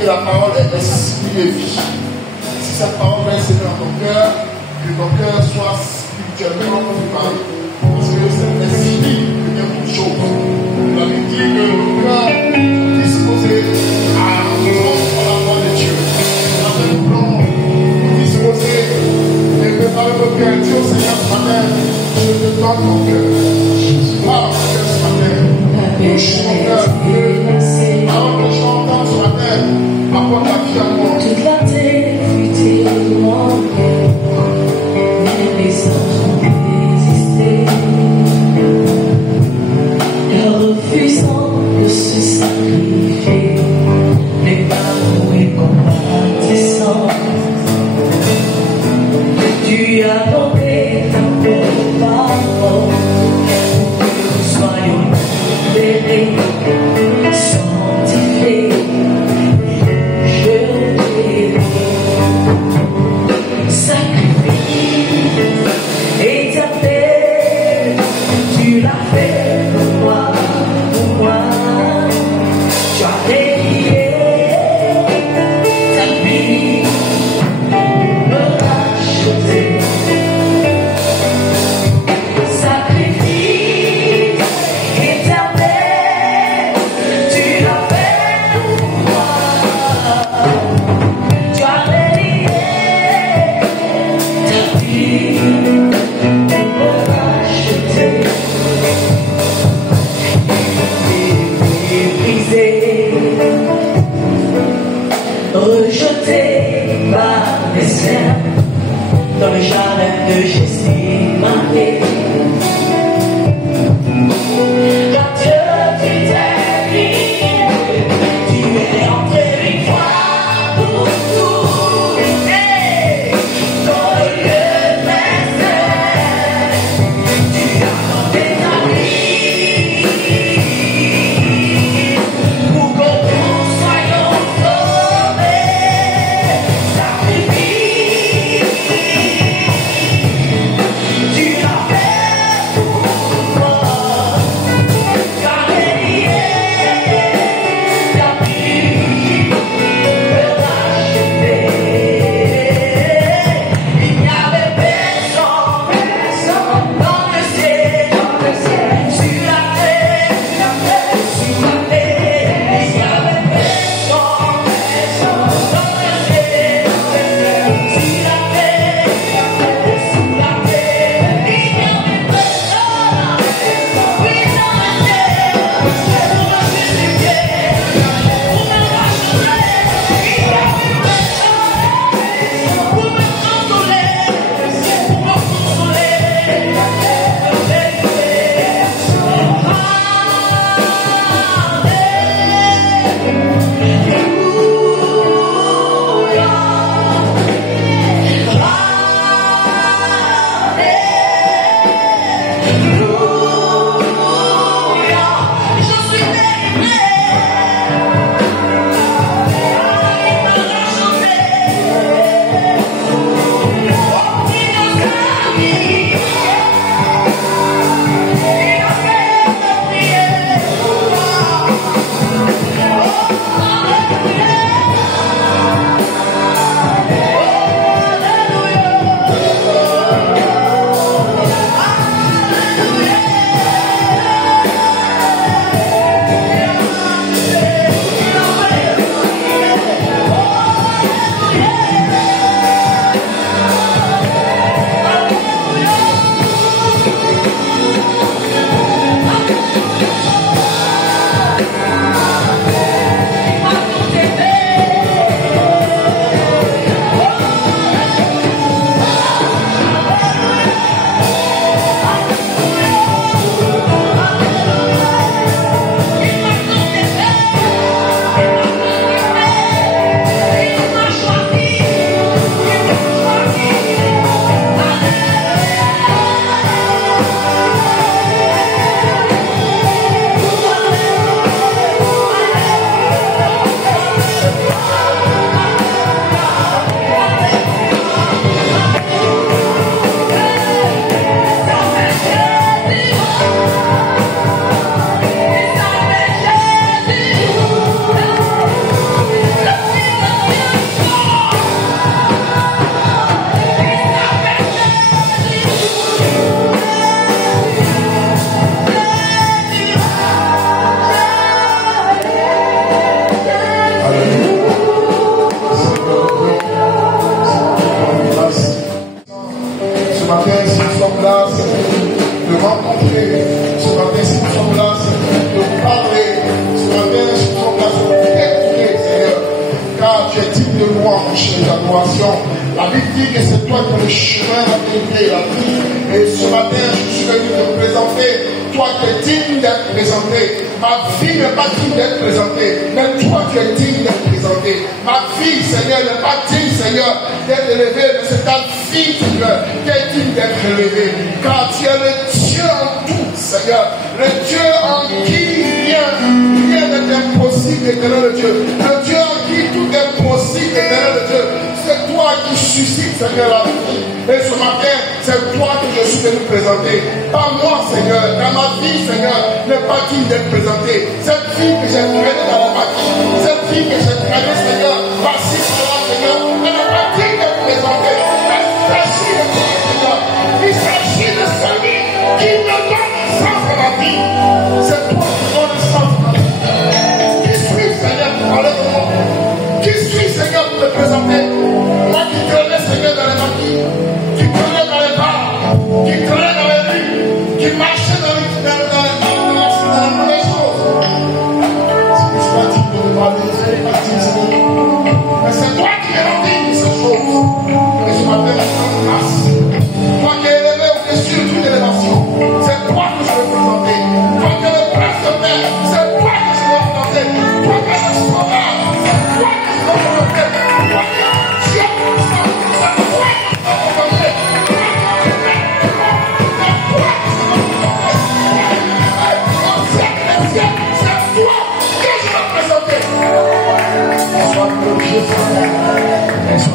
que la parole est esprit et vie. Si cette parole va essayer dans ton cœur, que ton cœur soit spirituellement préparé. Parce que c'est l'esprit qui vient toute chose. Il va nous dire que le cœur est disposé à entendre la voix de Dieu. Nous voulons nous disposer et préparer notre cœur. Dieu, Seigneur, ce matin, je te donne mon cœur. Parle mon cœur ce matin. Touche mon cœur. Parole que j'entends ce matin, apporte la vie à moi. Toute la terre fut éloignée, mais les anges ont résisté, refusant de se sacrifier, les parents et compatissants. Tu as donné ta parole pour que nous soyons libérés, sanctifiés. Rejeté par les siens dans le jardin de Gethsémani. Car Dieu, tu t'es mis, tu es entré une fois pour toutes, et dans le lieu très saint, tu as tenté ta vie pour que nous soyons sauvés. Tu l'as fait. toi qui es le chemin, la vérité et la vie. Et ce matin, je suis venu te présenter. Toi qui es digne d'être présenté. Ma vie n'est pas digne d'être présentée, mais toi tu es digne d'être présenté. Ma vie, Seigneur, n'est pas digne, Seigneur, d'être élevée, mais c'est ta vie, Seigneur, qui est digne d'être élevée. Car tu es le Dieu en tout, Seigneur. Le Dieu en qui rien n'est impossible, éternel Dieu. Le Dieu en qui tout est possible, éternel Dieu. C'est toi qui suscites, Seigneur, la vie. Et ce matin, c'est toi que je suis venu présenter. Pas moi, Seigneur. Car ma vie, Seigneur, n'est pas digne d'être présentée. Cette vie que j'ai traînée dans la maquille, cette vie que j'ai traînée, Seigneur, par-ci, par-là, Seigneur, elle n'est pas digne d'être présentée. Il s'agit de toi, Seigneur. Il s'agit de celui qui me donne le sens à ma vie. C'est toi qui donne le sens à ma vie. Qui suis, Seigneur, pour parler de moi? Qui suis, Seigneur, pour te présenter? Moi qui traînais, Seigneur, dans les maquilles, qui traînais dans les bars, qui traînais dans les rues, qui marchait dans les mauvaises choses. C'est plus facile de me parler, c'est facile, Seigneur. Mais c'est toi qui es rendu ces choses. Et je m'appelle grâce. Toi qui es élevé au-dessus de toute élévation, c'est toi que je vais présenter. Toi qui es le prince de paix, c'est toi que je vais présenter. Toi qui es le sauveur, c'est toi que je vais présenter. Toi qui es Dieu, c'est toi que je vais présenter.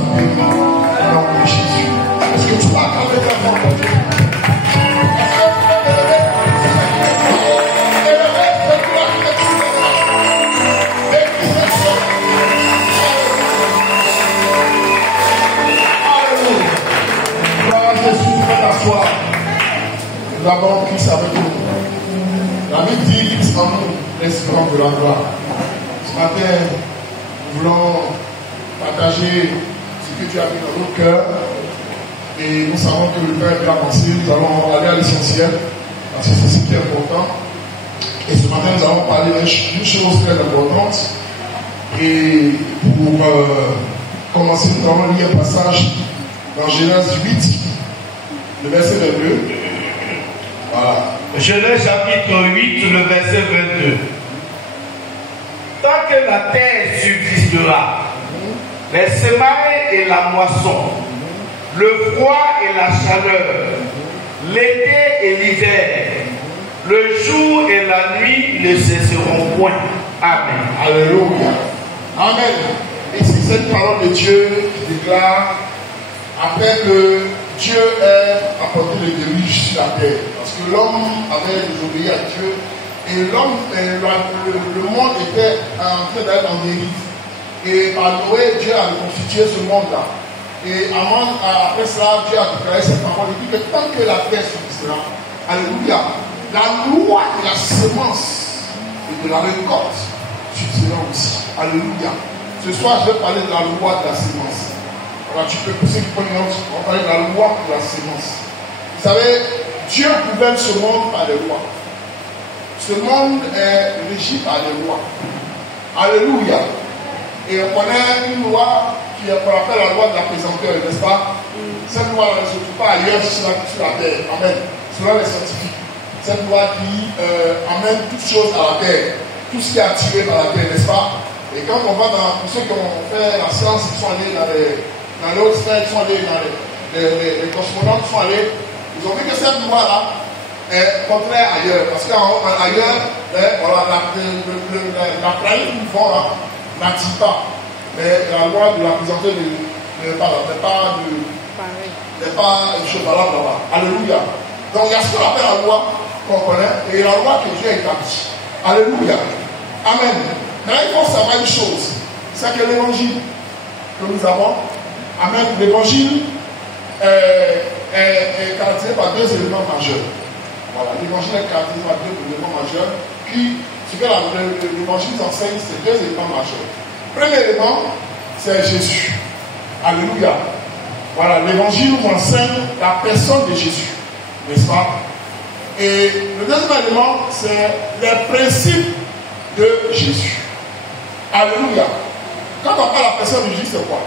Est-ce que tu vas accorder ta main pour Dieu? Nous avons Christ avec nous. La Bible dit Christ en nous, l'espérance de la gloire. Ce matin, nous voulons partager ce que tu as mis dans notre cœur. Et nous savons que le Père est avancé. Nous allons aller à l'essentiel, parce que c'est ce qui est important. Et ce matin, nous allons parler d'une chose très importante. Et pour commencer, nous allons lire un passage dans Genèse 8, le verset 22. Voilà. Genèse chapitre 8, le verset 22. Tant que la terre subsistera, les semailles et la moisson, le froid et la chaleur, l'été et l'hiver, le jour et la nuit ne cesseront point. Amen. Alléluia. Amen. Et c'est cette parole de Dieu qui déclare après que Dieu ait apporté le déluge sur la terre. Parce que l'homme avait désobéi à Dieu et l'homme, le monde était en train d'être en dérive. Et par Noé, Dieu a reconstitué ce monde-là. Et après cela, Dieu a déclaré cette parole. Il dit que tant que la terre subsistera, alléluia, la loi de la semence et de la récolte subsistera aussi. Alléluia. Ce soir, je vais parler de la loi de la semence. Alors, tu peux pousser une première note, on va parler de la loi de la semence. Vous savez, Dieu gouverne ce monde par les lois. Ce monde est régi par les lois. Alléluia. Et on connaît une loi qui est qu'on appelle la loi de la pesanteur, n'est-ce pas? Cette loi ne se trouve pas ailleurs sur la terre. Amen. Selon les scientifiques. Cette loi qui amène toutes choses à la terre. Tout ce qui est attiré par la terre, n'est-ce pas? Et quand on va pour ceux qui ont fait la science, ils sont allés dans les hautes sphères, ils sont allés dans les cosmonautes, ils sont allés, ils ont vu que cette loi-là est contraire ailleurs. Parce qu'ailleurs, voilà, la planète où ils vont là, n'attire pas. Mais la loi de la pesanteur n'est pas une chose valable là-bas. Alléluia. Donc il y a ce qu'on appelle la loi qu'on connaît et la loi que Dieu a établie. Alléluia. Amen. Maintenant, il faut savoir une chose. C'est que l'évangile que nous avons, amen, l'évangile est caractérisé par deux éléments majeurs. Voilà, l'évangile est caractérisé par deux éléments majeurs. Puis, ce que l'évangile enseigne, c'est deux éléments majeurs. Premier élément, c'est Jésus. Alléluia. Voilà, l'évangile nous enseigne la personne de Jésus. N'est-ce pas? Et le deuxième élément, c'est les principes de Jésus. Alléluia. Quand on parle de la personne de Jésus, c'est quoi?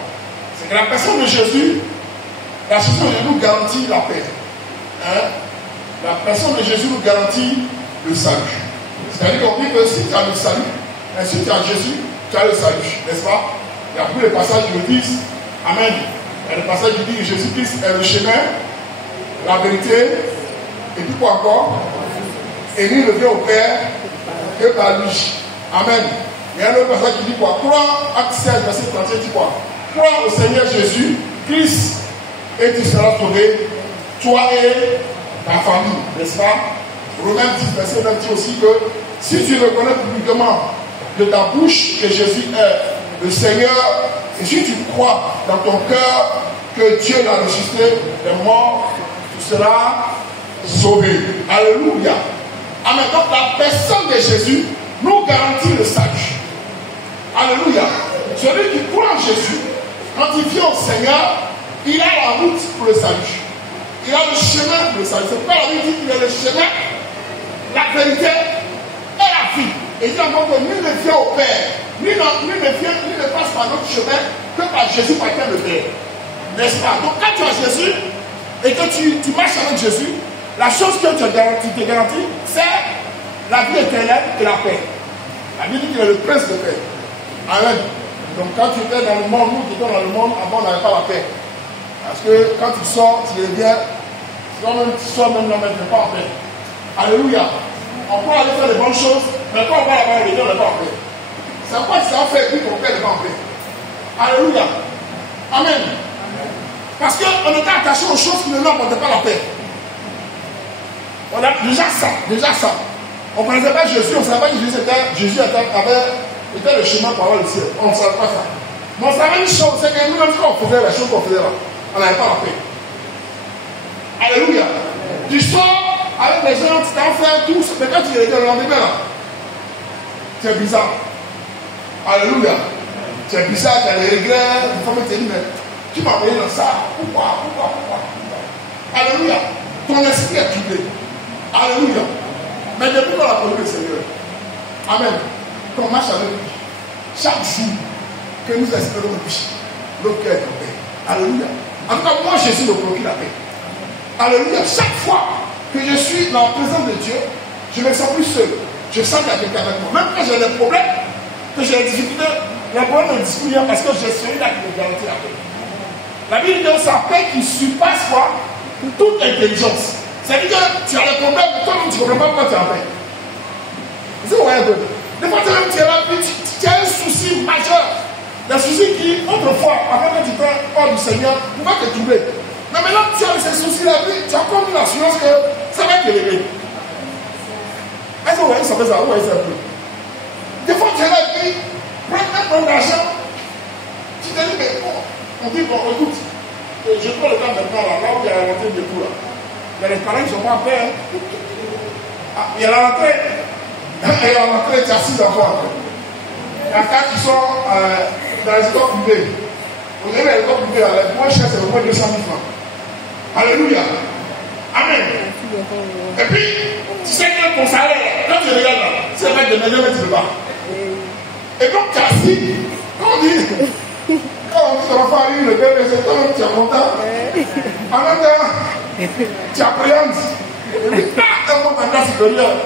C'est que la personne de Jésus La chanson de nous garantit la paix. Hein? La personne de Jésus nous garantit le salut. C'est-à-dire qu'on dit que si tu as le salut, et si tu as Jésus, tu as le salut, n'est-ce pas? Il y a plus les passages qui le disent. Amen. Il y a le passage qui dit que Jésus-Christ est le chemin, la vérité, et puis quoi encore? Et nul ne vient au Père que par lui. Amen. Il y a un autre passage qui dit quoi? Crois, acte 16, verset 31, dit quoi? Crois au Seigneur Jésus, Christ, et tu seras sauvé, toi et ta famille, n'est-ce pas? Romains 10, verset 9 dit aussi que si tu reconnais publiquement de ta bouche que Jésus est le Seigneur, et si tu crois dans ton cœur que Dieu l'a ressuscité des morts, tu seras sauvé. Alléluia. Amen. Donc la personne de Jésus nous garantit le salut. Alléluia. Celui qui croit en Jésus, quand il vient au Seigneur, il a la route pour le salut. Il a le chemin pour le salut. C'est pas la Bible dit qu'il est le chemin, la vérité et la vie. Et il dit encore que nul ne vient au Père, nul ne passe par notre chemin que par Jésus par lequel le Père. N'est-ce pas? Donc quand tu as Jésus et que tu marches avec Jésus, la chose que tu te garantis, c'est la vie éternelle et la paix. La Bible dit qu'il est le prince de paix. Amen. Donc quand tu étais dans le monde, nous qui étions dans le monde, avant on n'avait pas la paix. Parce que quand tu sors, tu reviens, tu sors même là, mais tu n'es pas en paix. Alléluia. On peut aller faire de bonnes choses, mais quand on va là-bas, on n'est pas en paix. C'est quoi tu as fait et puis ton père n'est pas en paix? Alléluia. Amen. Parce qu'on était attaché aux choses qui ne nous apportaient pas la paix. On a déjà ça. On ne connaissait pas Jésus, on ne savait pas que Jésus était le chemin pour avoir le ciel. On ne savait pas ça. Mais on savait une chose, c'est que nous-mêmes, quand on faisait la chose qu'on faisait là, on n'avait pas la paix. Alléluia. Tu sors avec les gens, tu t'en fais tout, mais quand tu regardes le lendemain là, c'est bizarre. Alléluia. C'est bizarre, tu as des regrets, une femme te dit, mais tu m'as envoyé dans ça. Pourquoi? Alléluia. Ton esprit est troublé. Alléluia. Mais depuis qu'on a connu le Seigneur, amen, qu'on marche avec lui, chaque jour que nous espérons lui, notre cœur est en paix. Alléluia. En tout cas, moi, Jésus me procure la paix. Alléluia. Chaque fois que je suis dans la présence de Dieu, je ne me sens plus seul. Je sens qu'il y a quelqu'un avec moi. Même quand j'ai des problèmes, que j'ai des difficultés, les problèmes ne discutent rien parce que je suis là qui me garantit la paix. La Bible dit que sa paix qui surpasse quoi? Toute intelligence. C'est-à-dire que tu as des problèmes, mais toi-même tu ne comprends pas pourquoi tu es en paix. Vous voyez un peu. Des fois, tu es là, puis tu as un souci majeur. Des soucis qui, autrefois, avant que tu étais hors du Seigneur, ne vont pas te troubler. Mais maintenant, tu as ces soucis-là, puis tu as comme une assurance que ça va t'élever. Est-ce que vous voyez ça fait ça? Vous voyez ça un peu? Des fois, tu es là, puis prends d'argent. Tu te dis, mais bon, on dit, bon, écoute, je prends le temps maintenant, là où il y a la rentrée de tout, là. Il y a les parents qui ne sont pas en paix. Il y a la rentrée. Et la rentrée, tu as 6 enfants. Il y a 4 qui sont dans les écoles privées. Vous avez les écoles privées, les moins chers, c'est au moins 200 000 francs. Alléluia. Amen. Et puis, tu sais que ton salaire, quand tu regardes là, c'est avec des millions, mais tu ne peux pas. Et donc, tu as assis, quand on dit ton enfant a eu le bébé, c'est toi-même, tu es content. En même temps, tu appréhendes. Et puis, un monte en classe supérieure.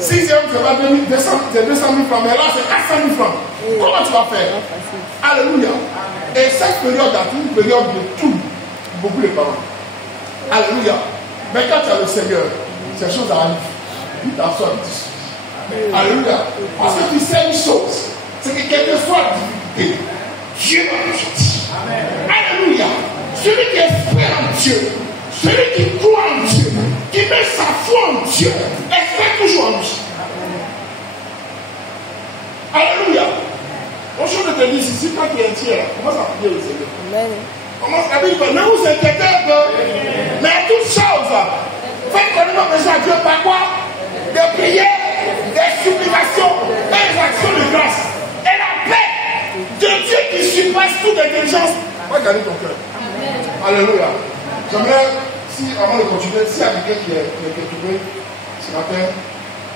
6e, tu vas 200 000 francs, mais là, c'est 400 000 francs. Comment tu vas faire? Alléluia. Et cette période est une période de tout, beaucoup de parents. Alléluia. Mais quand tu as le Seigneur, ces choses arrivent. Il t'assoit, il te suit. Alléluia. Parce que tu sais une chose, c'est que quelle que soit la difficulté, Dieu va nous sortir. Alléluia. Celui qui espère en Dieu, celui qui croit en Dieu, qui met sa foi en Dieu, espère toujours en lui. Alléluia. Bon, je te dis ici, quand tu es entier, commence à prier le Seigneur. Commence à dire, ne vous inquiétez pas. Mais toutes choses, faites connaître déjà Dieu par quoi? Des prières, des supplications, des actions de grâce. Et la paix de Dieu qui surpasse toute intelligence va gagner ton cœur. Alléluia. J'aimerais, si avant de continuer, s'il y a quelqu'un qui est trouvé ce matin,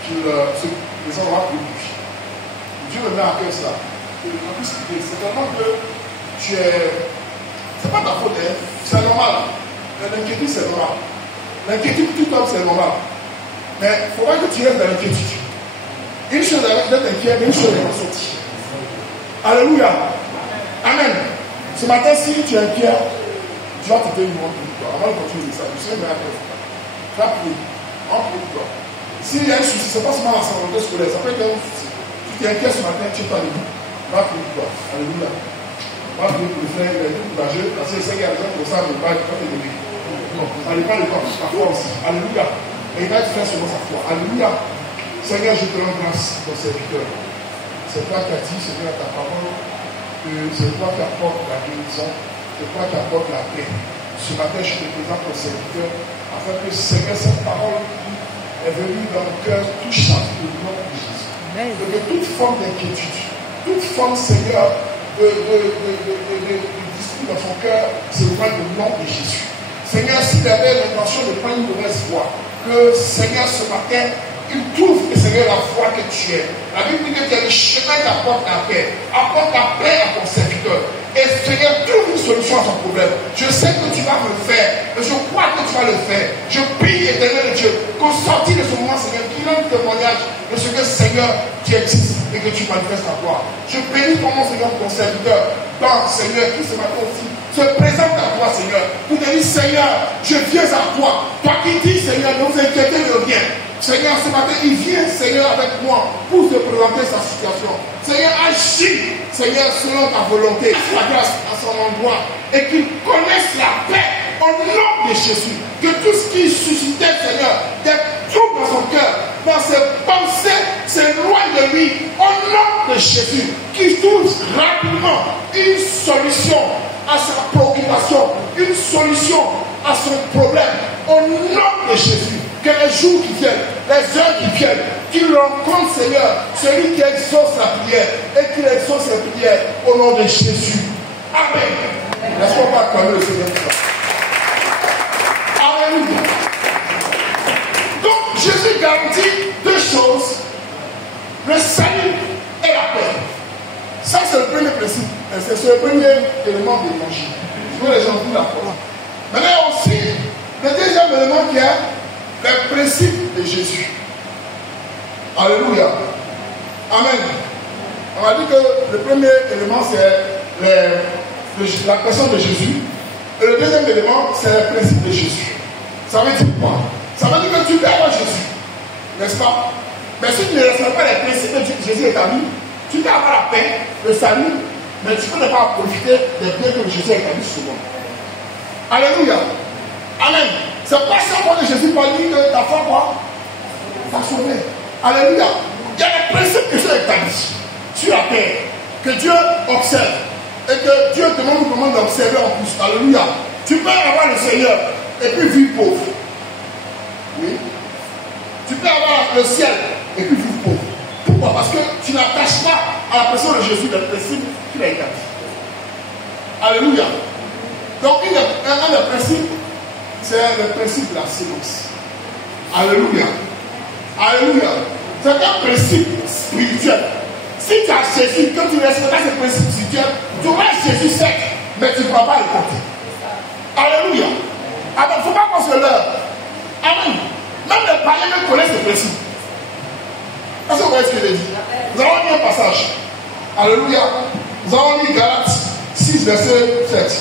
les endroits plus bouches. Dieu me met à cœur ça. C'est tellement que tu es. C'est pas ta faute, hein. C'est normal. L'inquiétude, c'est normal. L'inquiétude, tout homme, c'est normal. Mais il ne faut pas que tu restes dans l'inquiétude. Une chose est d'être inquiet, mais une chose est d'en sortir. Alléluia. Amen. Ce matin, si tu es inquiet, tu vas te donner une honte pour toi. Avant de continuer ça, je sais, mais après, tu vas prier. On prie pour toi. S'il y a un souci, ce n'est pas seulement la santé scolaire, ça peut être un souci. Si tu es inquiet ce matin, tu es pas debout. Va prier pour toi. Alléluia. Va prier pour le frère, il est courageux, parce que c'est qu'il y a des gens comme ça, mais pas de donner. Non, ça dépend de toi, ta foi aussi. Alléluia. Et il va te faire selon sa foi. Alléluia. Seigneur, je te rends grâce pour ce serviteur. C'est toi qui as dit, Seigneur, ta parole, que c'est toi qui apportes la guérison, c'est toi qui apportes la paix. Ce matin, je te présente ton serviteur, afin que, Seigneur, cette parole est venue dans mon cœur, touche à le nom de Jésus. Et que toute forme d'inquiétude, toute forme, Seigneur, de dispute dans son cœur, c'est le nom de Jésus. Seigneur, s'il avait l'intention de prendre une mauvaise voie, que, Seigneur, ce matin, il trouve que Seigneur la foi que tu es. La Bible dit que tu es le chemin qui apporte la paix. Apporte la paix à ton serviteur. Et Seigneur, trouve une solution à son problème. Je sais que tu vas le faire. Et je crois que tu vas le faire. Je prie, éternel Dieu, qu'au sortir de ce moment, Seigneur, qu'il ait un témoignage de ce que, Seigneur, tu existes et que tu manifestes ta gloire. Je bénis ton nom, Seigneur, pour ton serviteur. Dans, Seigneur, qui ce matin aussi se présente à toi, Seigneur, pour te dire, Seigneur, je viens à toi. Toi qui dis, Seigneur, ne vous inquiétez de rien. Seigneur, ce matin, il vient, Seigneur, avec moi pour te présenter sa situation. Seigneur, agis, Seigneur, selon ta volonté. La grâce à son endroit et qu'il connaisse la paix au nom de Jésus. Que tout ce qui suscitait, Seigneur, des troubles dans son cœur, dans ses pensées, s'éloigne de lui au nom de Jésus. Qu'il trouve rapidement une solution à sa préoccupation, une solution à son problème au nom de Jésus. Que les jours qui viennent, les heures qui viennent, qu'il rencontre, Seigneur, celui qui exauce la prière et qu'il exauce la prière au nom de Jésus. Amen. Laisse-moi pas acclamer le Seigneur. Alléluia. Donc, Jésus garantit deux choses, le salut et la paix. Ça, c'est le premier principe. C'est le premier élément de l'évangile. Je veux les gens vous la foi. Maintenant aussi, le deuxième élément qui est le principe de Jésus. Alléluia. Amen. On a dit que le premier élément, c'est la personne de Jésus. Et le deuxième élément, c'est le principe de Jésus. Ça veut dire quoi? Ça veut dire que tu peux avoir Jésus. N'est-ce pas? Mais si tu ne respectes pas les principes de Jésus établis, tu peux avoir la paix, le salut, mais tu peux ne pas profiter des biens que Jésus a établis souvent. Alléluia. Amen. C'est pas seulement que Jésus va dire que ta foi quoi? Va sauver. Alléluia. Il y a des principes que Dieu établit sur la paix, que Dieu observe et que Dieu te demande comment d'observer en plus. Alléluia. Tu peux avoir le Seigneur et puis vivre pauvre. Oui. Tu peux avoir le ciel et puis vivre pauvre. Pourquoi? Parce que tu n'attaches pas à la personne de Jésus le principe qu'il a établi. Alléluia. Donc, un des principes, c'est le principe de la silence. Alléluia. Alléluia. C'est un principe spirituel. Si tu as Jésus, que tu respectes ce principe spirituel, tu auras Jésus sec, mais tu ne pourras pas le porter. Alléluia. Alors, il ne faut pas qu'on se leurre. Amen. Même les païens même connaissent ce principe. Est-ce que vous voyez ce que je dis? Nous allons lire un passage. Alléluia. Nous allons lire Galates 6, verset 7.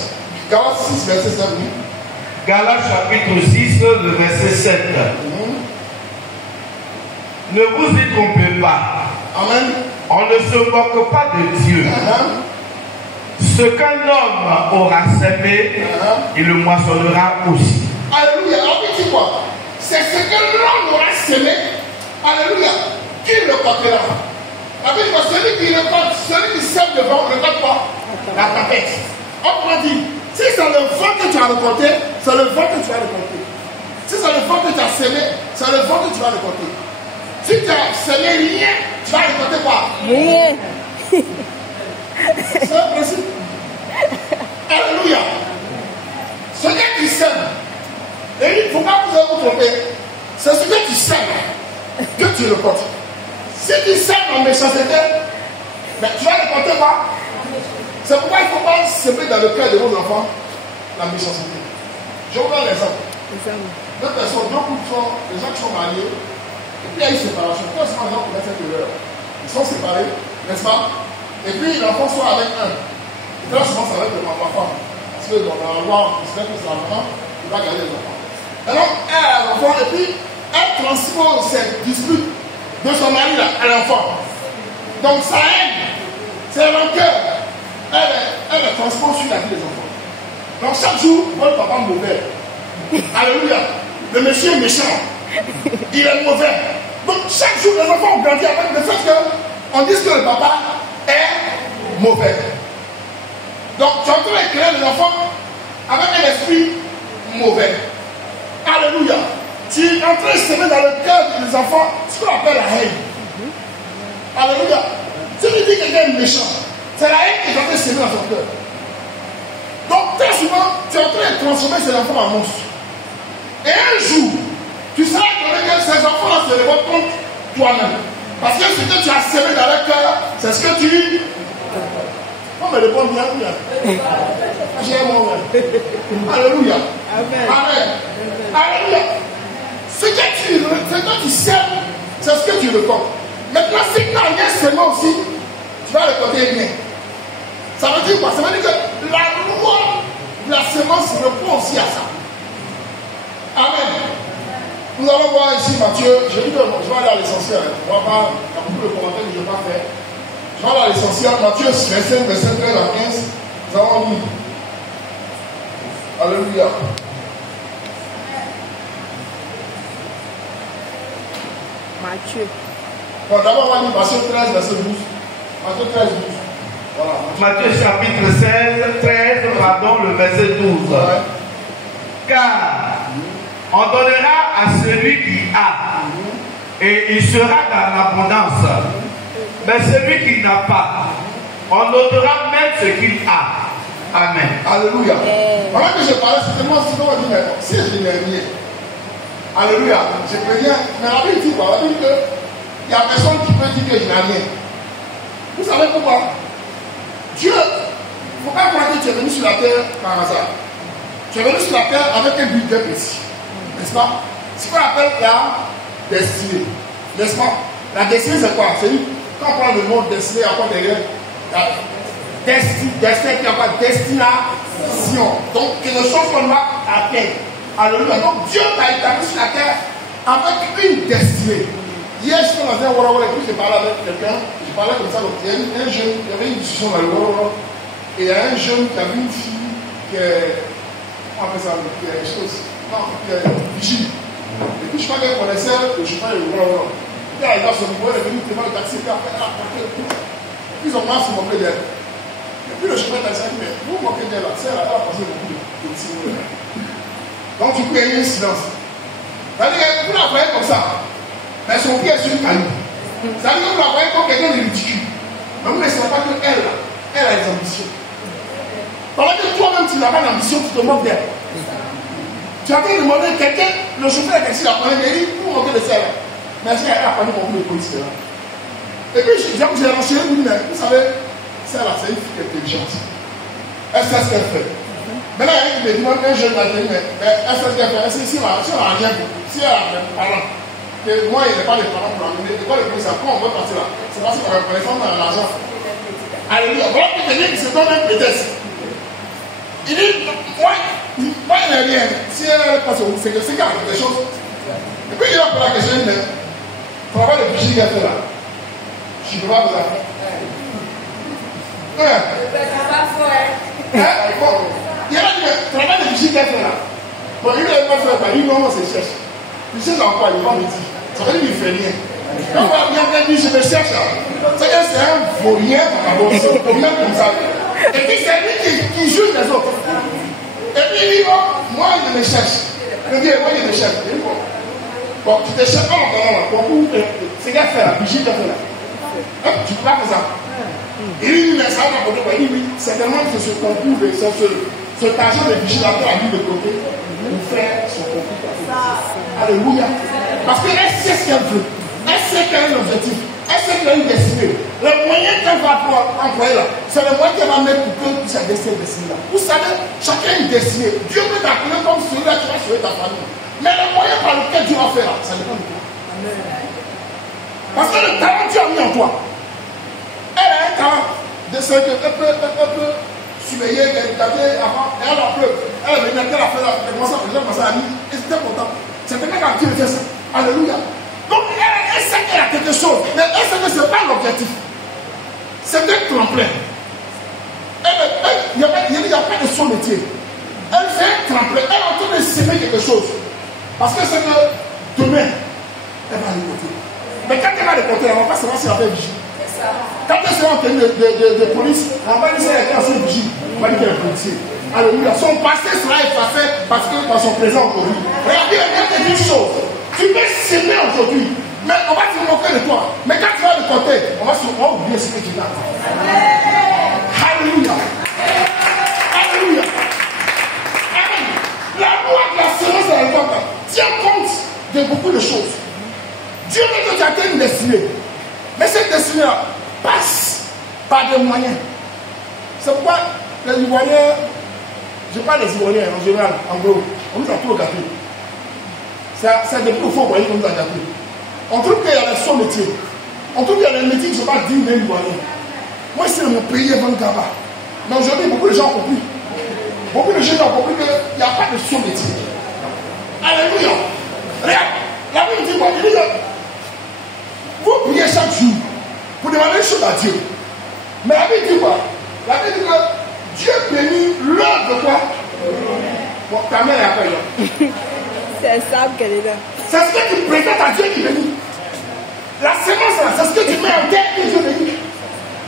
Galates 6, verset 7. Galates chapitre 6, le verset 7. Ne vous y trompez pas. Amen. On ne se moque pas de Dieu. Ce qu'un homme aura semé, il le moissonnera aussi. Alléluia. Alors, tu dis quoi? C'est ce que l'homme aura semé. Alléluia. Qui le portera? La Bible dit celui qui récolte, celui qui sème devant, ne récolte pas la tempête. Autrement dit, si c'est le vent que tu as récolté, c'est le vent que tu vas récolter. Si c'est le vent que tu as semé, c'est le vent que tu vas récolter. Si tu as semé rien, tu vas récolter quoi? Rien. C'est un principe. Alléluia. Ce que tu sèmes, et il ne faut pas vous tromper, c'est ce que tu sèmes que tu récoltes. Si tu sèmes en méchanceté, ben, tu vas récolter quoi? C'est pourquoi il ne faut pas semer dans le cœur de vos enfants la méchanceté. Je vous donne l'exemple. Deux personnes, deux couples sont, les gens qui sont mariés, et puis il y a une séparation. Très souvent, les gens commettent cette erreur. Ils sont séparés, n'est-ce pas? Et puis l'enfant soit avec un. Et très souvent, c'est avec la femme. Parce que dans la loi, on considère que c'est l'enfant qui va garder les enfants. Alors, elle a l'enfant, et puis elle transpose cette dispute de son mari là, à l'enfant. Donc ça aide. C'est le cœur. Elle transpose sur la vie des enfants. Donc chaque jour, votre papa mauvais. Alléluia. Le monsieur est méchant. Il est mauvais. Donc chaque jour, les enfants ont grandi avec le fait qu'on dise que le papa est mauvais. Donc tu es en train de créer les enfants avec un esprit mauvais. Alléluia. Tu es en train de semer dans le cœur des enfants ce qu'on appelle la haine. Alléluia. Si tu dis que quelqu'un est méchant, c'est la haine qui est en train de semer dans son cœur. Donc très souvent, tu es en train de transformer ces enfants en monstres. Et un jour, tu seras donné que ces enfants-là se révoltent contre toi-même. Parce que ce que tu as semé dans leur cœur, c'est ce que tu... On me répond bien, bien. J'ai un mot. Alléluia. Amen. Alléluia. Ce que tu sèmes, c'est ce que tu récoltes. Maintenant, si tu n'as rien semé aussi, tu vas récolter rien. Ça veut dire quoi? Ça veut dire que la loi de la semence répond aussi à ça. Amen. Nous allons voir ici Matthieu. Je vais aller à l'essentiel. Il y a beaucoup de commentaires que je ne vais pas faire. Je vais aller à l'essentiel. Matthieu 25, verset 13 à 15. Nous allons lire. Alléluia. Matthieu. Bon, d'abord, on va lire Matthieu 13, verset 12. Matthieu 13, 12. Voilà. Matthieu chapitre 13, le verset 12. Ouais. Car on donnera à celui qui a, et il sera dans l'abondance. Mais celui qui n'a pas, on ôtera même ce qu'il a. Amen. Alléluia. Pendant que je parlais, c'était moi aussi, on dit, mais si je n'ai rien. Alléluia. Je peux rien. Mais la Bible dit quoi? La Bible dit qu'il n'y a personne qui peut dire que je n'ai rien. Vous savez pourquoi? Dieu, il ne faut pas croire que tu es venu sur la terre par hasard. Tu es venu sur la terre avec un but bien précis. N'est-ce pas? Ce qu'on appelle la destinée. N'est-ce pas? La destinée, c'est quoi? C'est quand on parle de mot destinée, à quoi derrière? La destinée, qui a quoi? Destination. Donc, quelque chose qu'on va atteindre. Alléluia. Donc, Dieu t'a établi sur la terre avec une destinée. Hier, je suis dans un Wara et puis j'ai parlé avec quelqu'un. Je parlais comme ça. Donc, il y a un jeune, il y avait une discussion dans le Wara. Et il y a un jeune qui a vu une fille qui est. On appelle ça, qui est chose. Non, qui est vigile. Et puis je crois qu'elle connaissait le chauffeur de Wara. Puis elle arrive à son niveau, elle est venue devant le taxi, puis après elle a parté le coup. Puis ils ont mal se moquer d'elle. Et puis le chauffeur de taxi a dit, mais vous vous moquez d'elle là, c'est elle a passé beaucoup de petits mots. Donc du coup, il y a eu un silence. C'est-à-dire que vous la voyez comme ça, mais son pied est sur le caillou. C'est-à-dire que vous la voyez comme quelqu'un de ridicule. Mais vous ne savez pas qu'elle là, elle a des ambitions. Pendant que toi-même tu n'as pas d'ambition, tu te moques d'elle. Tu as bien demandé à quelqu'un, le chauffeur de taxi l'a connu, mais il dit, vous moquez de celle-là. Mais elle a connu beaucoup de police là. Et puis j'ai renseigné, mais vous savez, celle-là, c'est une fille intelligente. Elle sait ce qu'elle fait. Maintenant, il y a un jeune m'a dit, mais elle sait ce qu'elle fait. Si elle a rien beaucoup, si elle a des parents, et moi, il n'y a pas de parents pour l'amener, et pas de police, quand on veut partir là, c'est parce qu'on a reconnaissance dans l'argent. Alléluia. Voilà que quelqu'un qui se donne un prétexte. Il dit, moi, il n'a rien. Si elle est passée, c'est que c'est qu'il y a des choses. Et puis il a posé la question, mais il faut avoir le vigie qu'elle fait là. Je ne peux pas vous la faire. Il a dit, mais il faut avoir le vigie qu'elle fait là. Bon, il n'a pas fait, il non, c'est cherche. Il cherche encore, il va me dire. Ça veut dire qu'il ne fait rien. Quand on vient dire, je me cherche là. C'est un vaurien, c'est un vaurien comme ça. Et puis c'est lui qui juge les autres. Et puis il dit, bon, moi je me cherche. Je dis, moi je me cherche. Bon, tu te cherches pas encore là. C'est qu'elle fait là, Brigitte a fait là. Tu peux pas faire ça. Il dit, mais ça va pas côté. Il dit, oui, certainement que ce concours, ce argent de Brigitte a mis de côté pour faire son concours. Alléluia. Parce qu'elle sait ce qu'elle veut. Elle sait qu'elle a un objectif. Elle sait qu'elle a une destinée. Les moyens qu'elle va employer là, c'est les moyens qu'elle va mettre pour que tu sois destiné là. Vous savez, chacun est destiné. Dieu peut t'appeler comme celui-là qui va sauver ta famille. Mais les moyens par lesquels Dieu va faire là, ça dépend de toi. Parce que le talent Dieu a mis en toi. Elle a un talent de ce qu'elle peut surveiller, regarder avant, et elle a peur. Elle a venu, elle a fait là, elle commence à dire, et c'était content. C'est quelqu'un qui a dit ça. Alléluia. Donc elle sait qu'elle a quelque chose, mais elle sait que ce n'est pas l'objectif. C'est un tremplin. Il n'y a pas de son métier. Elle fait un tremplin. Elle est en train de s'aimer quelque chose. Parce que c'est que demain, elle va récolter. Mais quand elle va récolter, elle ne va pas savoir si elle va vigie. Quand elle sera en tenue de police, on va dire qu'elle est en train de vigie. On va dire qu'elle est policier. Alléluia. Son passé sera effacé parce que dans son présent aujourd'hui. Regardez, il y a quelque chose. Tu peux s'aimer aujourd'hui. Mais on va se moquer de toi. Mais quand tu vas le compter, on va oublier ce que tu as. Alléluia. Alléluia. Amen. La loi de la séance de la récolte tient compte de beaucoup de choses. Dieu veut que tu atteignes une destinée. Mais cette destinée-là passe par des moyens. C'est pourquoi les Ivoiriens, je parle des Ivoiriens en général, en gros, on nous a tout gâté. C'est depuis le faux voyez qu'on nous a gâté. On trouve qu'il y a son métier. On trouve qu'il y a des métiers qui ne sont pas dignes d'un Ivoirien. Moi, c'est mon pays avant le Gaba. Mais aujourd'hui, beaucoup de gens ont compris. Beaucoup de gens ont compris qu'il n'y a pas de son métier. Alléluia. Regarde, la Bible dit quoi? Il dit que vous priez chaque jour pour demander une chose à Dieu. Mais la Bible dit quoi? La Bible dit que Dieu bénit l'heure de quoi? Bon, ta mère est après là. C'est ça qu'elle est là. C'est ce que tu présentes à Dieu qui bénit. La sémence là, c'est ce que tu mets en terre que Dieu bénit.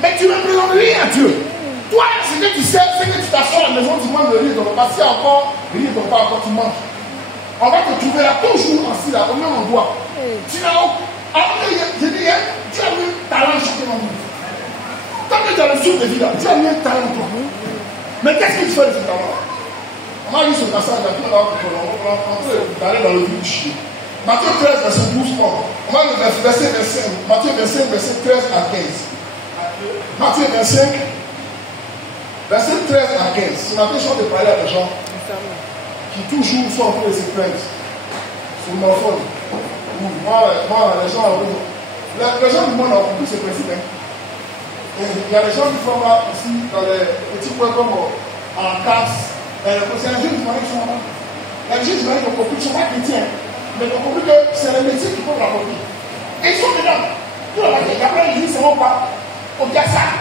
Mais tu ne présentes rien à Dieu. Toi, ce que tu sais, c'est que tu t'assois à la maison, tu manges le riz, donc pas si encore, le riz, donc pas encore, tu manges. On va te trouver là, toujours assis là, au même endroit. Tu n'as aucun. Alors que je dis, Dieu a mis un talent chacun en nous. Tant que tu as le souffle de vie là, Dieu a mis un talent en toi. Mais qu'est-ce que tu fais de ce talent? On a vu ce passage là, on peut aller dans le vif du sujet. Matthieu 13, verset 12, on va le verset 25. Matthieu 25, verset 13 à 15. Matthieu 25, verset 13 à 15. Ce matin, je suis de parler à des gens qui toujours sont en train de se plaindre sur le morphone. Moi, les gens, les gens du monde ont compris ce principe. Il y a des gens qui sont là ici, dans les petits points comme en casse. C'est un jeu du mari qui sont là. Il y a des jeux du mari qui ont compris, qui ne sont pas chrétiens. Mais ils ont compris que c'est les métiers qui peuvent rapporter. Et ils sont dedans. Et après, ils disent, c'est mon pas. Au Biassa.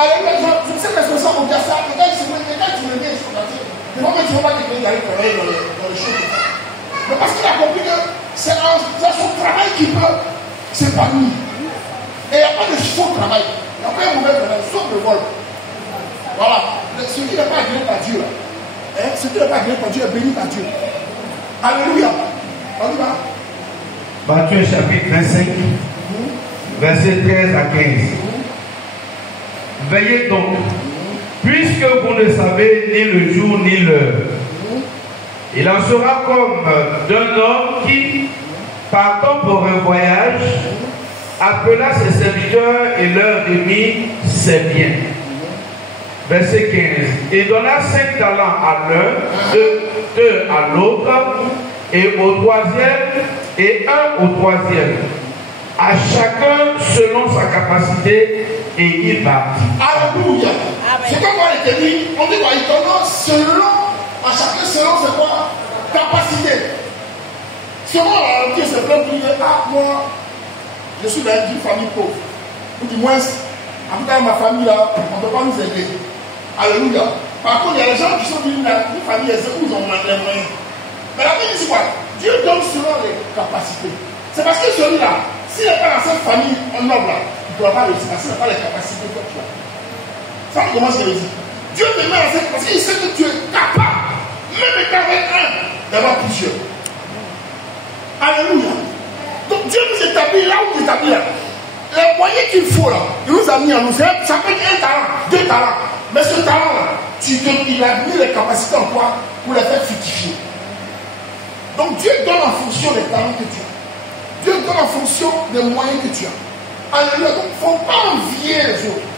Alors, je sais que c'est ça au Biassa. Les gars, tu me dis, ils sont gâtés. Des fois, tu ne vas pas te payer d'aller travailler dans les choses. Mais parce qu'il a compris que c'est son travail qui peut s'épanouir. Et il n'y a pas de faux travail. Il n'y a pas de mauvais travail, sauf le vol. Voilà. Ce qui n'est pas agréé par Dieu, ce qui n'est pas agréé par Dieu est béni par Dieu. Alléluia. On y va. Matthieu chapitre 25, verset 13 à 15. Veillez donc, puisque vous ne savez ni le jour ni l'heure. Il en sera comme d'un homme qui, partant pour un voyage, appela ses serviteurs et leur remit ses biens. Verset 15. Et donna 5 talents à l'un, 2 à l'autre, et au troisième, et 1 au troisième. À chacun selon sa capacité, et il partit. Alléluia. C'est comme on était dit, on dit quoi? Il donne selon, à chacun selon c'est quoi? Capacité. Selon la réalité, c'est plein de dire, ah, moi, je suis dans une famille pauvre. Ou du moins, en tout cas, ma famille là, on ne peut pas nous aider. Alléluia. Par contre, il y a des gens qui sont venus dans une famille où ils ont les moyens. Mais la Bible dit quoi? Dieu donne selon les capacités. C'est parce que celui-là, s'il n'est pas dans cette famille noble là, il ne pourra pas réussir parce qu'il n'a pas les capacités que tu as. Ça, comment je le dis? Dieu te met dans cette parce qu'il sait que tu es capable, même avec un, d'avoir plusieurs. Alléluia. Donc Dieu nous établit là où il établit là. Les moyens qu'il faut là, il nous a mis en nous. Ça peut être 1 talent, 2 talents. Mais ce talent-là, il a mis les capacités en toi pour les faire fructifier. Donc Dieu donne en fonction des talents que tu as. Dieu donne en fonction des moyens que tu as. Alléluia. Donc, il ne faut pas envier les autres.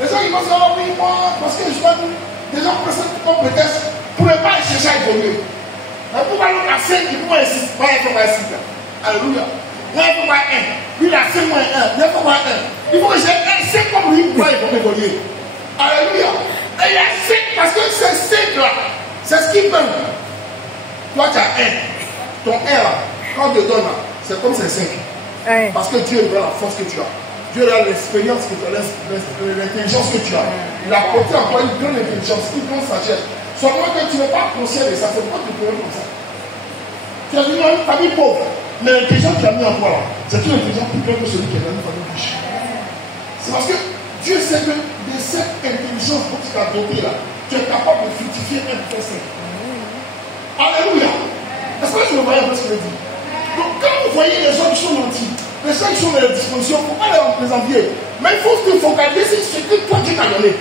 Les gens ils vont dire, oh oui, moi, parce que je vois des gens comme peut-être pour ne pas chercher à évoluer. Mais pour aller à 5, il faut essayer, pas il faut pas essayer. Alléluia. Moi, il faut pas 1. Lui, il a 5 moins 1. Il faut pas 1. Il faut que j'ai 5 comme lui pour évoluer. Alléluia. Et il y a 5 parce que ces 5 là, c'est ce qui peut. Toi, tu as 1. Ton 1 là, quand je te donne là, c'est comme c'est 5. Parce que Dieu donne la force que tu as. Dieu a l'expérience que tu as, l'intelligence que tu as. Il a porté en toi une grande intelligence, une grande sagesse. Seulement que tu n'es pas conscient de ça, c'est pourquoi tu peux comme ça. Tu as vu une famille pauvre, mais l'intelligence que tu as mis en toi là, c'est une intelligence plus grande que celui qui est dans une famille riche. C'est parce que Dieu sait que de cette intelligence que tu as dotée là, tu es capable de fructifier un procès. Alléluia. Est-ce que tu me voyez un peu ce que je dis? Donc quand vous voyez les gens qui sont gentils, les gens qui sont dans les dispositions, il ne faut pas les envier. Mais il faut se focaliser sur ce que toi tu t'as donné.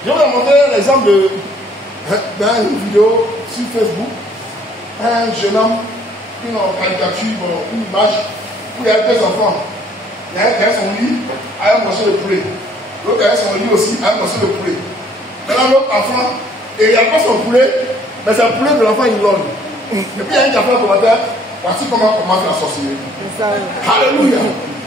Je vais vous montrer l'exemple d'une vidéo sur Facebook. Un jeune homme, une caricature, une image, où il y a deux enfants. Il y a un qui a son lit, a un morceau de poulet. L'autre qui a son lit aussi, a un morceau de poulet. Maintenant l'autre enfant, et il n'y a pas son poulet, mais c'est le poulet de l'enfant, il l'onne. Et puis il y a un qui a fait le commentaire. Voici comment on commence la sorcellerie. Alléluia.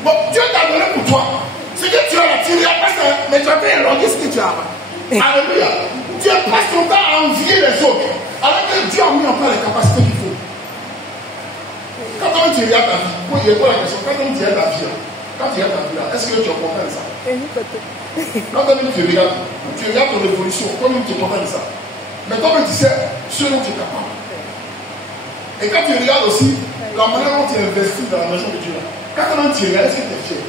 Bon, Dieu t'a donné pour toi. Ce que tu as là, tu ne l'as pas ça, mais tu as fait éloigner ce que tu as là. Alléluia. Tu passes ton temps à envier les autres, alors que Dieu a mis en place les capacités qu'il faut. Quand tu regardes ta vie, pour y répondre à la question, quand tu regardes ta vie, est-ce que tu es content de ça? Quand tu regardes ton évolution, comment tu es content de ça? Mais toi, tu sais ce dont tu es capable. Et quand tu regardes aussi la manière dont tu investis dans la maison de Dieu, quand tu regardes, est-ce que tu es fier?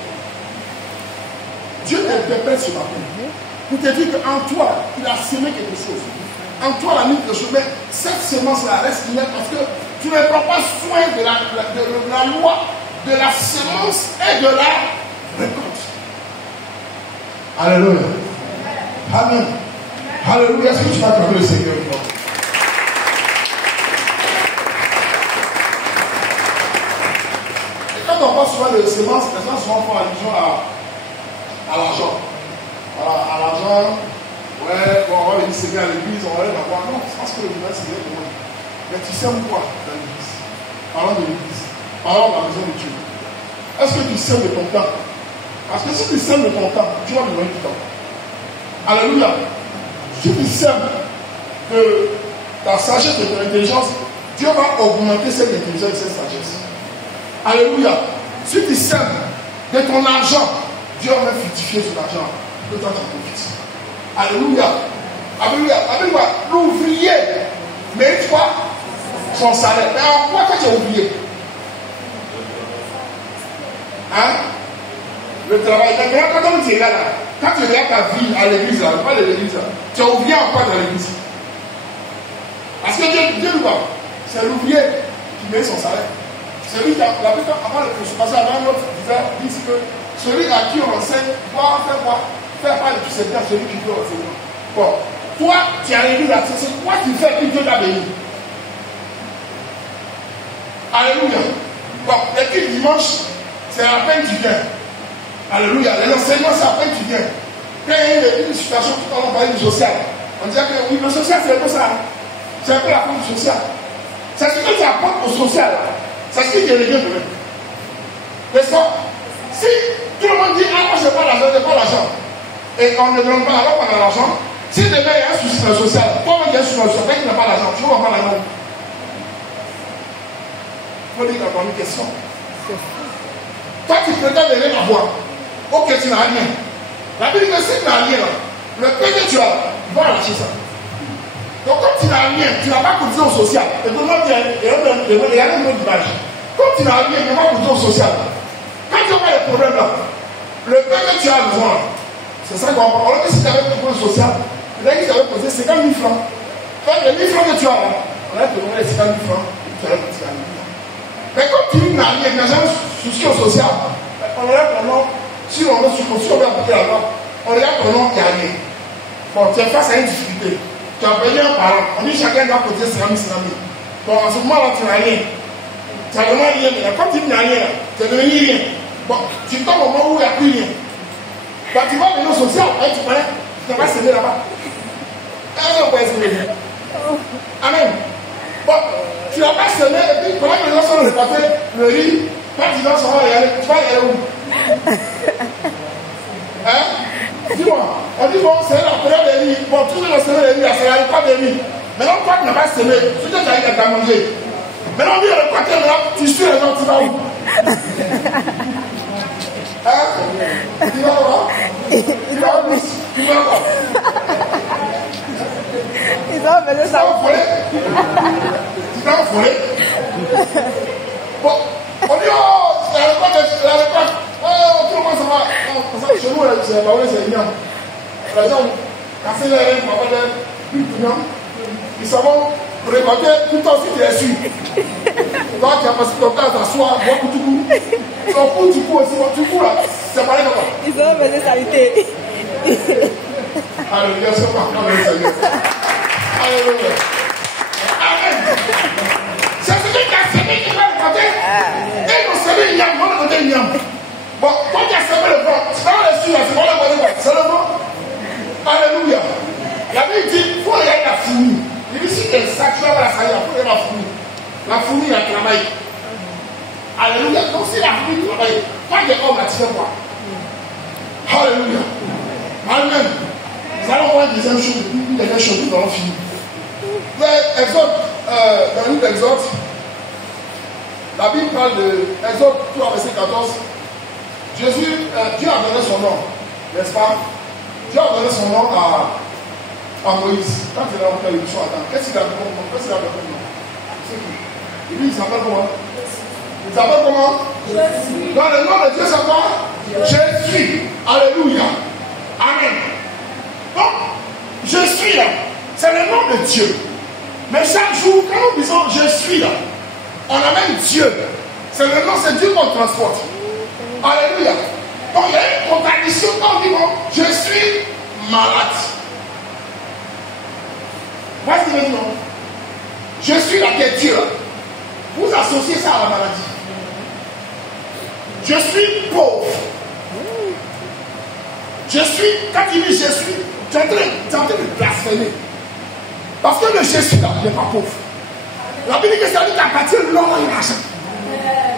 Dieu t'interpelle ce matin pour te dire qu'en toi, il a semé quelque chose. En toi, il a mis quelque chose. Mais cette semence-là reste inerte parce que tu ne prends pas soin de la loi, de la semence et de la récolte. Alléluia. Amen. Alléluia. Est-ce que tu vas acclamer le Seigneur? Quand on parle souvent de semences, les gens souvent font allusion à l'argent. À l'argent, ouais, bon, on va venir s'aimer à l'église, on va aller l'avoir. Non, je pense que le village c'est bien. Mais tu sèmes quoi dans l'église? Parlons de l'église. Parlons de la maison de Dieu. Est-ce que tu sèmes de ton temps? Parce que si tu sèmes de ton temps, tu vas besoin du temps. Alléluia. Si tu sèmes de ta sagesse et de ton intelligence, Dieu va augmenter cette intelligence et cette sagesse. Alléluia. Si tu sèmes de ton argent, Dieu va fructifier ton argent. Le temps de profites. Alléluia. Alléluia. Alléluia. L'ouvrier mérite quoi? Son salaire. Mais en quoi que tu es ouvrier? Hein? Le travail. Quand tu regardes là, quand tu regardes ta vie à l'église, là, pas de l'église, là, tu es ouvrier en quoi dans l'église? Parce que Dieu nous parle. C'est l'ouvrier qui mérite son salaire. Celui qui a la plupart avant de se passer avant l'autre dit que celui à qui on enseigne doit faire quoi? Faire part de tout ce temps, celui qui peut enseigner. Bon, toi, tu es arrivé là, c'est quoi tu fais que Dieu t'a béni? Alléluia. Bon, l'équipe dimanche, c'est à peine tu viens. Alléluia. Les enseignements, c'est à peine tu viens. Quand il y a une situation, tout à l'heure, on parlait du social. On dirait que oui, le social, c'est un peu ça. C'est un peu la forme du social. C'est ce que tu apportes au social. C'est ce qui est réglé pour eux. N'est-ce pas? Si tout le monde dit, ah, moi, je n'ai pas l'argent, je n'ai pas l'argent. Et on ne demande pas, alors qu'on a l'argent. Si demain il y a un souci dans le social, toi-même il y a un souci dans le social, tu n'as pas l'argent, tu ne vas pas l'argent. Il faut dire qu'il y a une question. Toi, tu prétends de rien avoir. Ok, tu n'as rien. La Bible dit que si tu n'as rien, le peu que tu as, il va lâcher ça. Donc, quand tu n'as rien, tu n'as pas cotisé au social. Et tout le monde dit, il y a un autre image. Quand tu n'as rien, tu n'as pas cotisé au social. Quand tu as des problèmes là, le peu que tu as besoin, c'est ça qu'on va voir. Alors que si tu avais un problème social, là, il t'avait posé 50 000 francs. Quand les 1000 francs que tu as là, on va te donner les 50 000 francs, tu vas cotiser à 1 000 francs. Mais quand tu n'as rien, tu n'as jamais souci au social, on regarde ton nom, si on veut appliquer la loi, on regarde ton nom, il n'y a rien. Bon, tu es face à une difficulté. Tu as payé un parent, on dit chacun doit cotiser 50 000. Bon, en ce moment-là, tu n'as rien. Tu n'as vraiment rien. Mais quand tu n'as rien, tu n'as devenu rien. Bon, tu tombes au moment où il n'y a plus rien. Quand tu vas venir au social, tu connais, tu vas s'aimer là-bas. Amen. Bon, tu vas pas semer et puis pendant que les gens sont le café, le riz, quand tu vas y aller, tu vas y aller où? Hein? Dis-moi, on dit bon, c'est la période des riz. Bon, tout le monde semer les riz, c'est la récolte des riz. Maintenant, toi, tu n'as pas semé, tu t'es allé à manger. Maintenant, on dit le côté là, tu suis les gens, tu vas où? Hein? Tu vas où? Tu vas où? Tu vas où? Ils ont fait ça. Tu vas au forêt? Bon, on dit oh, la récolte. Oh, tout le monde s'en va. Chez nous, c'est pas vrai, c'est ignorant. Par exemple, casser les rênes, on va faire une pignon. Ils s'en vont récolter, tout temps si tu es sûr. Toi, tu as passé ton temps à t'asseoir, boire tout coup. Ton coup, tu cours aussi, tu cours là. C'est pareil comme ça. Ils ont fait saleté. Alléluia, c'est pas comme le Seigneur. Alléluia. Amen. C'est ce que tu as semé qui va récolter. Et nous semé il y a, on va récolter il y a. Bon, quand tu as semé le vent, c'est pas le sud, c'est pas le vent, c'est le vent. Alléluia. La Bible dit, il faut regarder la fourmi. Il dit, si tu es ça, tu vas voir la saillie, il faut regarder la fourmi. La fourmi, elle travaille. Alléluia. Donc si la fourmi travaille, quand tu es homme, tu fais quoi? Alléluia. Amen. Nous allons voir une deuxième chose, une dernière chose, nous allons finir. Exode, dans le livre d'Exode, la Bible parle de Exode 3, verset 14. Jésus, Dieu a donné son nom, n'est-ce pas? Dieu a donné son nom à Moïse. Quand il a fait l'émission à Adam, qu'est-ce qu'il a donné? Il dit, il s'appelle comment? Il s'appelle comment? Jésus. Dans le nom de Dieu, c'est quoi? Jésus. Alléluia. Amen. Donc, je suis là. C'est le nom de Dieu. Mais chaque jour, quand nous disons je suis là, on amène Dieu. C'est le nom, c'est Dieu qu'on transporte. Alléluia. Donc, il y a une contradiction quand on dit bon, je suis malade. Voici le nom. Je suis là, qui est Dieu. Vous associez ça à la maladie. Je suis pauvre. Je suis, quand il dit je suis, tu es en train de blasphémer. Parce que le je suis là n'est pas pauvre. La Bible dit que c'est lui qui appartient l'or et l'argent.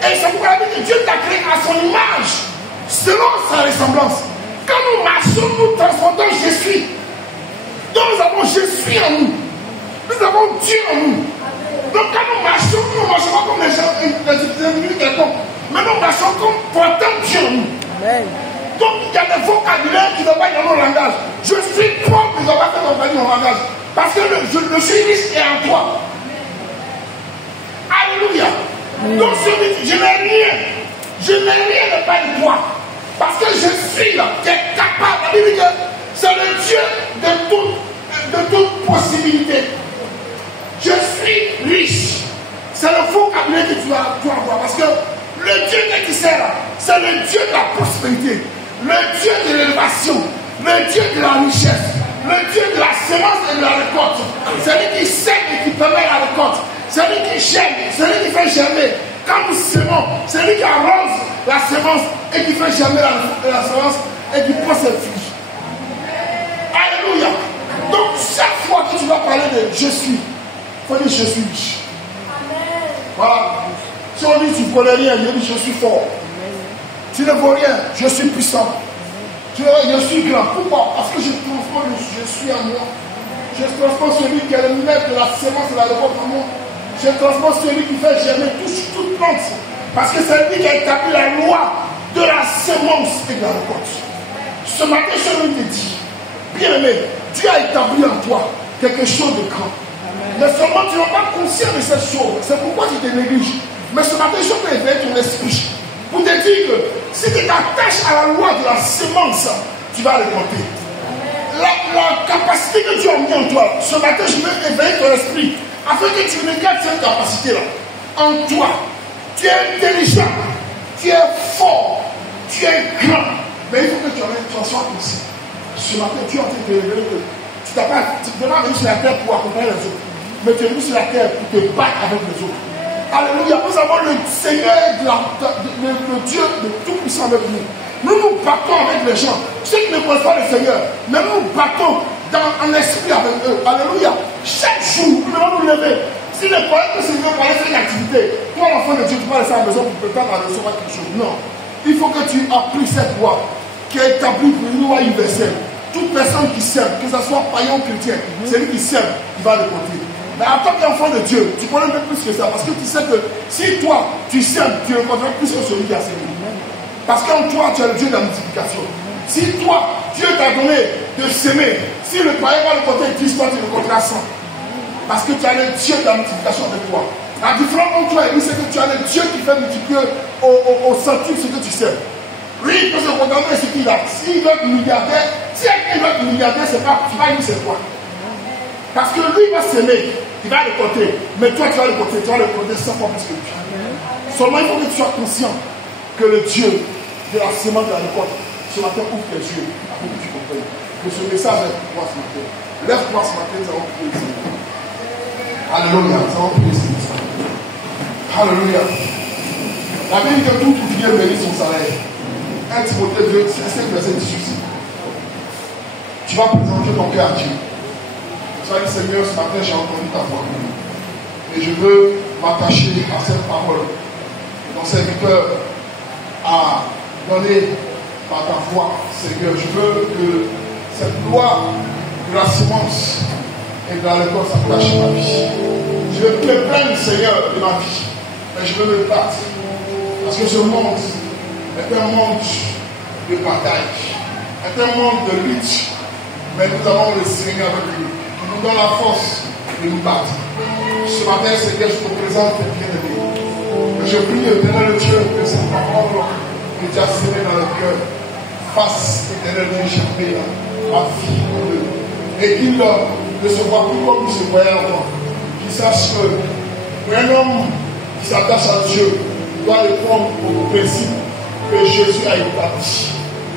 Et c'est pourquoi la Bible dit que Dieu t'a créé à son image, selon sa ressemblance. Quand nous marchons, nous transportons je suis. Donc nous avons je suis en nous. Nous avons Dieu en nous. Donc quand nous marchons pas comme les gens, les individus quelconques. Mais nous marchons comme portant Dieu en nous. Amen. Donc il y a des vocabulaires qui ne vont pas dans nos langages. Je suis pauvre, ils ne vont pas faire dans mon langage. Parce que le suis riche est en toi. Alléluia. Donc celui qui je n'ai rien. Je n'ai rien de pas de toi. Parce que je suis là, qui est capable. La Bible dit que c'est le Dieu de toute possibilité. Je suis riche. C'est le vocabulaire que tu dois avoir. Parce que le Dieu que tu sais là, c'est le Dieu de la prospérité. Le Dieu de l'élévation. Le Dieu de la richesse. Le Dieu de la semence et de la récolte. C'est lui qui sème et qui permet la récolte. C'est lui qui germe. C'est lui qui fait germer. Quand nous semons, c'est lui qui arrose la semence et qui fait germer la semence et qui prend ses fruits. Alléluia. Donc chaque fois que tu vas parler de je suis, il faut dire je suis riche. Voilà. Si on dit tu ne connais rien, je dis je suis fort. Tu ne vaux rien, je suis puissant. Je suis grand. Pourquoi? Parce que je transforme je suis en moi. Je transforme celui qui est le maître de la semence et de la récolte en moi. Je transforme celui qui fait germer toute plante. Parce que c'est lui qui a établi la loi de la semence et de la récolte. Ce matin, je te dis, bien aimé, Dieu a établi en toi quelque chose de grand. Mais seulement tu n'es pas conscient de cette chose. C'est pourquoi tu te négliges. Mais ce matin, je peux éveiller ton esprit pour te dire que si tu t'attaches à la loi de la semence, tu vas récolter. La capacité que Dieu a mis en toi, ce matin, je veux éveiller ton esprit afin que tu regardes cette capacité-là en toi. Tu es intelligent, tu es fort, tu es grand. Mais il faut que tu en sois conscient. Ce matin, Dieu a envie de te révéler que tu n'es pas venu sur la terre pour accompagner les autres, mais tu es venu sur la terre pour te battre avec les autres. Alléluia. Nous avons le Seigneur, le Dieu de tout-puissant avec nous. Nous nous battons avec les gens. Ceux qui ne connaissent pas le Seigneur, mais nous nous battons en esprit avec eux. Alléluia. Chaque jour, nous devons nous lever. Si le croyant que le Seigneur va faire une activité, toi, l'enfant de Dieu, tu vas laisser à la maison pour prétendre à recevoir quelque chose. Non. Il faut que tu appliques cette loi qui est établie pour une loi universelle. Toute personne qui sème, que ce soit païen ou chrétien, celui qui sème, il va le compter. Mais en tant qu'enfant de Dieu, tu connais un peu plus que ça. Parce que tu sais que si toi, tu sèmes, tu récolteras plus que celui qui a sémé. Parce qu'en toi, tu es le Dieu de la multiplication. Si toi, Dieu t'a donné de s'aimer, si le païen va le compter 10 fois, tu le compteras 100. Parce que tu as le Dieu de la multiplication avec toi. La différence entre toi et lui, c'est que tu as le Dieu qui fait multiplier au centuple ce que tu sais. Lui, il peut se contenter de ce qu'il a. S'il veut être milliardaire, si quelqu'un veut être milliardaire, c'est pas lui, c'est toi. Parce que lui va s'aimer, il va le compter. Mais toi, tu vas le compter 100 fois plus que lui. Seulement, il faut que tu sois conscient que le Dieu de la semence de la récolte, ce matin, ouvre tes yeux afin que tu comprennes. Que ce message est pour toi ce matin. Lève-toi ce matin, nous allons prier le Seigneur. Alléluia, nous allons prier le Seigneur. Alléluia. La Bible dit que tout ouvrier mérite son salaire. 1 Timothée 2, c'est 5 verset 18. Tu vas présenter ton cœur à Dieu. Tu vas dire, Seigneur, ce matin, j'ai entendu ta voix. Et je veux m'attacher à cette parole. Mon serviteur a donné par ta voix, Seigneur. Je veux que cette loi de la semence et de la récolte s'attache à ma vie. Je veux me plaindre, Seigneur, de ma vie. Mais je veux me battre. Parce que ce monde est un monde de bataille, est un monde de lutte. Mais nous avons le Seigneur avec nous, qui nous donne la force de nous battre. Ce matin, Seigneur, je te présente tes bien-aimés. Je prie, éternel Dieu, que cette parole que tu as semée dans le cœur fasse, éternel Dieu, échapper la vie en eux. Et qu'ils ne se voient plus comme ils se voyaient avant. Qu'ils sachent qu'un homme qui s'attache à Dieu doit le prendre au principe que Jésus a établi.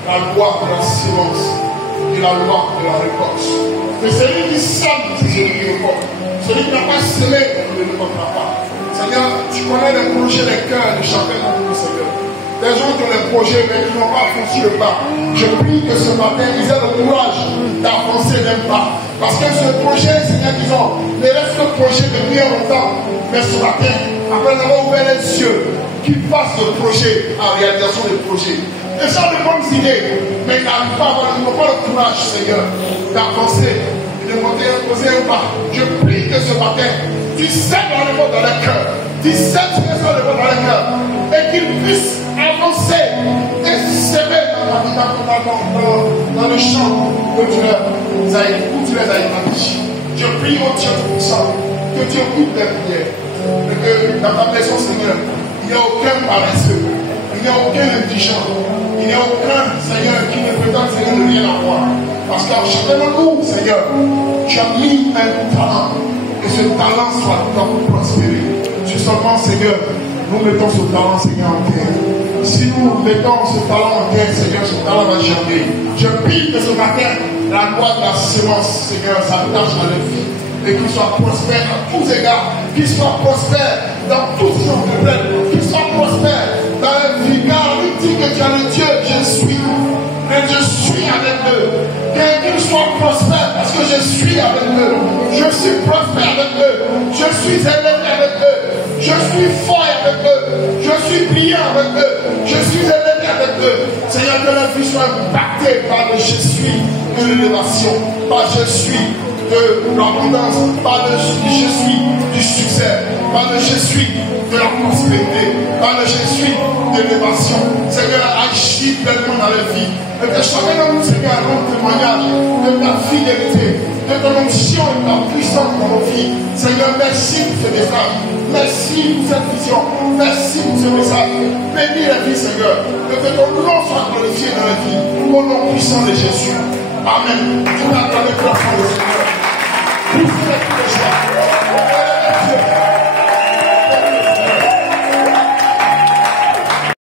La loi de la semence et la loi de la récolte. Que celui qui sème, c'est celui qui récolte. Celui qui n'a pas semé, ne le récoltera pas. Seigneur, tu connais les projets, les cœurs de chacun d'entre nous, Seigneur. Des gens qui ont les projets, mais qui n'ont pas franchi le pas. Je prie que ce matin, ils aient le courage d'avancer d'un pas. Parce que ce projet, Seigneur, qu'ils ont, ne reste que projet de bien longtemps. Mais ce matin, après avoir ouvert les yeux, qu'ils passent le projet en réalisation des projets. Les gens de bonnes idées, mais ils n'ont pas le courage, Seigneur, d'avancer et de monter et de poser un pas. Je prie que ce matin, tu sèmes dans le monde dans le cœur, tu sèmes dans le monde dans le cœur, et qu'ils puissent avancer et s'aimer dans le champ où tu les as établis. Je prie au Dieu Tout-Puissant que tu écoutes les prières, et que dans ta maison, Seigneur, il n'y a aucun paresseux, il n'y a aucun indigent, il n'y a aucun Seigneur qui ne prétend, Seigneur, de rien avoir. Parce qu'en chacun de nous, Seigneur, tu as mis un talent. Et ce talent soit pour prospérer. Si seulement, Seigneur, nous mettons ce talent, Seigneur, en terre. Si nous mettons ce talent en terre, Seigneur, ce talent va germer. Je prie que ce matin, la loi de la semence, Seigneur, s'attache à leur vie. Et qu'il soit prospère à tous égards. Qu'il soit prospère dans tous ses problèmes. Qu'il soit prospère dans la vie. Car lui dit que tu as le Dieu, je suis. Et je suis avec eux. Qu'il soit prospère parce que je suis avec eux. Je suis prospère avec eux. Je suis élevé avec eux. Je suis fort avec eux. Je suis brillant avec eux. Je suis élevé avec eux. Seigneur, que la vie soit impactée par le je suis de l'élévation. Par je suis de l'abondance. Par le je suis du succès. Par le je suis de la prospérité. Par le je suis de l'élévation. Seigneur, agis pleinement dans la vie. Et que chacun de nous, Seigneur, rende témoignage de ta fidélité, de ton onction et de ta puissance dans nos vies. Seigneur, merci pour ce message. Merci pour cette vision. Merci pour ce message. Bénis la vie, Seigneur. Et que ton nom soit glorifié dans la vie. Au nom puissant de Jésus. Amen. Tu vas acclamer.